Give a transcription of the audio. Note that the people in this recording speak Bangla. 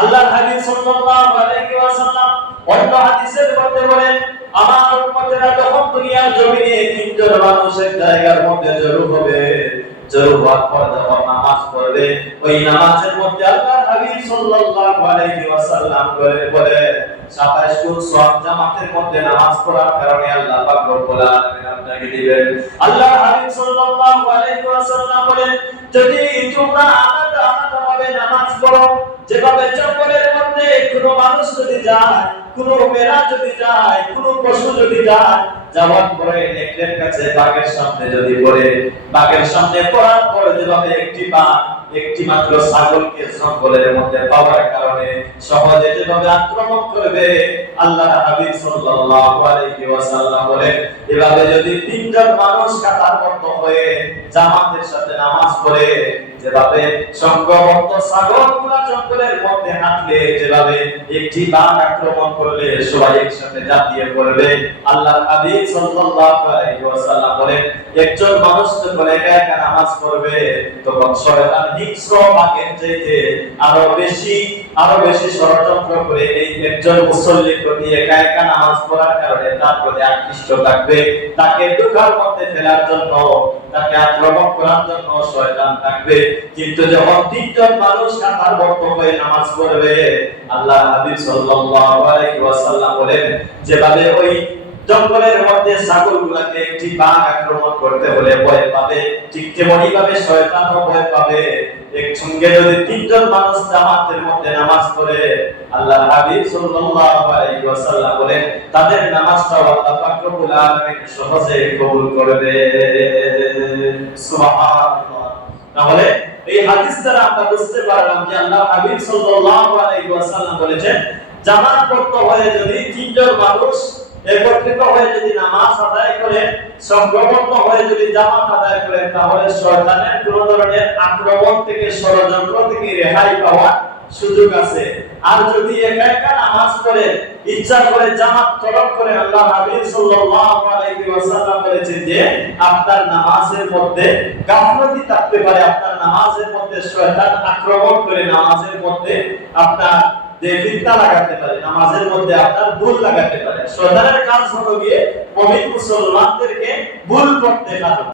আল্লাহর হাবিব সাল্লাল্লাহু আলাইহি ওয়াসাল্লাম অন্য হাদিসের মধ্যে বলেন, আমার উম্মতেরা যখন দুনিয়ার জমিনে তিনজন মানুষের জায়গার মধ্যে জড়ো হবে, জড়ো হওয়ার পর যখন নামাজ পড়বে, ওই নামাজের মধ্যে আল্লাহর হাবিব সাল্লাল্লাহু আলাইহি ওয়াসাল্লাম বলে 27 গুণ সওয়াব জামাতের মধ্যে নামাজ পড়ার কারণে আল্লাহ পাক রব্বুল আলামিন আপনাকে দিবেন। আল্লাহর হাবিব সাল্লাল্লাহু আলাইহি ওয়াসাল্লাম বলেন, যদি তোমরা আলাদা আলাদা ভাবে নামাজ পড়ো, যেভাবে জঙ্গলের মধ্যে কোনো মানুষ যদি যায়, কোনো মেরা যদি যায়, কোনো পশু যদি যায়, যাওয়ার পরে নেকড়ের কাছে বাঘের সামনে যদি পড়ে, বাঘের সামনে পড়ার পরে যেভাবে একটি মাত্র ছাগলকে জঙ্গলের মধ্যে পাওয়ার কারণে সহজে যেভাবে আক্রমণ করবে, আল্লাহর হাবিব সাল্লাল্লাহু আলাইহি ওয়াসাল্লাম বলেন, এভাবে যদি তিনজন মানুষ কাতারবদ্ধ হয়ে জামাতের সাথে নামাজ পড়ে, যেভাবে সংঘবদ্ধ ছাগলগুলা জঙ্গলের মধ্যে হাঁটলে যেভাবে একটি বাঘ আক্রমণ করলে সবাই একসাথে ঝাঁপিয়ে পড়বে, আল্লাহর হাবিব সাল্লাল্লাহু আলাইহি ওয়াসাল্লাম বলেন, একজন মানুষ যখন একা একা নামাজ পড়বে, তখন শয়তান হিংস্র বাঘের চাইতে আরো বেশি ষড়যন্ত্র করে এই একজন মুসল্লির প্রতি একা একা নামাজ পড়ার কারণে তার প্রতি আকৃষ্ট থাকবে, তাকে দুঃখের মধ্যে ফেলার জন্য, তাকে আক্রমণ করার জন্য শয়তান থাকবে। কিন্তু যখন তিনজন মানুষ কাতারবদ্ধ হয়ে নামাজ পড়বে, আল্লাহর হাবিব সাল্লাল্লাহু আলাইহি ওয়াসাল্লাম বলেন, যেভাবে ওই জঙ্গলের মধ্যে ছাগলগুলোকে একটি বাঘ আক্রমণ করতে হলে ভয় পাবে, ঠিক তেমনি ভাবে শয়তানও ভয় পাবে। একসঙ্গে যদি তিনজন মানুষ জামাতের মধ্যে নামাজ পড়ে, আল্লাহর হাবিব সাল্লাল্লাহু আলাইহি ওয়াসাল্লাম বলেন, তাদের নামাজটা আল্লাহ পাক রব্বুল আলামিন সহজে কবুল করবে। সুবহানাল্লাহ। তাহলে এই হাদিস দ্বারা আমরা বুঝতে পারলাম যে আল্লাহর হাবিব সাল্লাল্লাহু আলাইহি ওয়াসাল্লাম বলেছেন, জামাতবদ্ধ হয়ে যদি তিনজন মানুষ একত্রিত হয়ে যদি নামাজ আদায় করে, সংঘবদ্ধ হয়ে যদি জামাত আদায় করে, তাহলে শয়তানের কোন ধরনের আক্রমণ থেকে, ষড়যন্ত্র থেকে রেহাই পাওয়ার সুযোগ আছে। আর যদি একা একা নামাজ পড়ে, ইচ্ছা করে জামাত তরক করে, আল্লাহর হাবিব সাল্লাল্লাহু আলাইহি ওয়াসাল্লাম বলেছেন যে আপনার নামাজের মধ্যে গাফলতি থাকতে পারে, আপনার নামাজের মধ্যে শয়তান আক্রমণ করে নামাজের মধ্যে আপনার যে ফিতনা লাগাতে পারে, নামাজের মধ্যে আপনার ভুল লাগাতে পারে। শয়তানের কাজ হলো গিয়ে মুমিন মুসলমানদেরকে ভুল করতে পারে।